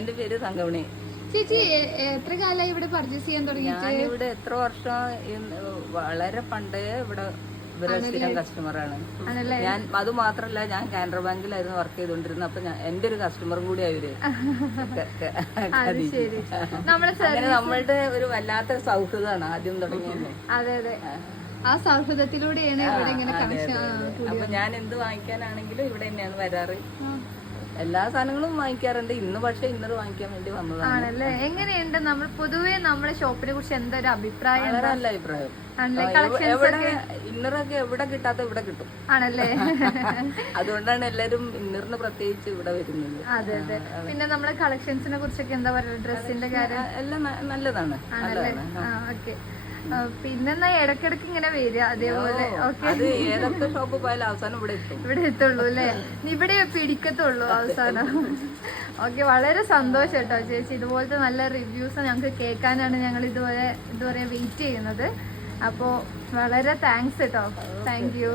എന്റെ പേര് തങ്കമണി. ചേച്ചി എത്ര കാലമായി ഇവിടെ പർച്ചേസ് ചെയ്യാൻ തുടങ്ങിയിട്ട്? ഞാനിവിടെ എത്ര വർഷം വളരെ പണ്ടേ ഇവിടെ ഇവരെ സ്ഥിരം കസ്റ്റമറാണ് ഞാൻ. അത് മാത്രല്ല, ഞാൻ കാനറ ബാങ്കിലായിരുന്നു വർക്ക് ചെയ്തോണ്ടിരുന്നത്. അപ്പൊ എന്റെ ഒരു കസ്റ്റമറും കൂടി അവര്. അങ്ങനെ നമ്മളുടെ ഒരു വല്ലാത്ത സൗഹൃദമാണ് ആദ്യം തുടങ്ങിയത്. അതെ അതെ, ആ സൗഹൃദത്തിലൂടെയാണ് ഇവിടെ ഇങ്ങനെ കണക്ഷൻ. അപ്പൊ ഞാൻ എന്ത് വാങ്ങിക്കാനാണെങ്കിലും ഇവിടെ തന്നെയാണ് വരാറ്. എല്ലാ സാധനങ്ങളും വാങ്ങിക്കാറുണ്ട്. ഇന്ന് പക്ഷെ ഇന്നർ വാങ്ങിക്കാൻ വേണ്ടി വന്നതാണ്. എങ്ങനെയുണ്ട് നമ്മൾ പൊതുവെ നമ്മുടെ ഷോപ്പിനെ കുറിച്ച് എന്തൊരു അഭിപ്രായം? വളരെ നല്ല അഭിപ്രായം. ഇന്നറൊക്കെ എവിടെ കിട്ടാത്ത ഇവിടെ കിട്ടും ആണല്ലേ. അതുകൊണ്ടാണ് എല്ലാരും ഇന്നറിന് പ്രത്യേകിച്ച് ഇവിടെ വരുന്നത്. അതെ അതെ. പിന്നെ നമ്മുടെ കളക്ഷൻസിനെ കുറിച്ചൊക്കെ എന്താ പറയുക? ഡ്രസ്സിന്റെ കാര്യം എല്ലാം നല്ലതാണ്. ഓക്കെ. പിന്നെ ഇടക്കിടക്ക് ഇങ്ങനെ വരിക അതേപോലെ. ഏതൊക്കെ ഷോപ്പ് പോയാലും അവസാനം ഇവിടെ എത്തുള്ളൂ അല്ലേ? ഇവിടെ പിടിക്കത്തുള്ളൂ അവസാനം. ഓക്കെ, വളരെ സന്തോഷം കേട്ടോ ചേച്ചി. ഇതുപോലത്തെ നല്ല റിവ്യൂസ് ഞങ്ങൾക്ക് കേൾക്കാനാണ് ഞങ്ങൾ ഇതുവരെ വെയിറ്റ് ചെയ്യുന്നത്. അപ്പോൾ വളരെ താങ്ക്സ് കേട്ടോ. Thank you.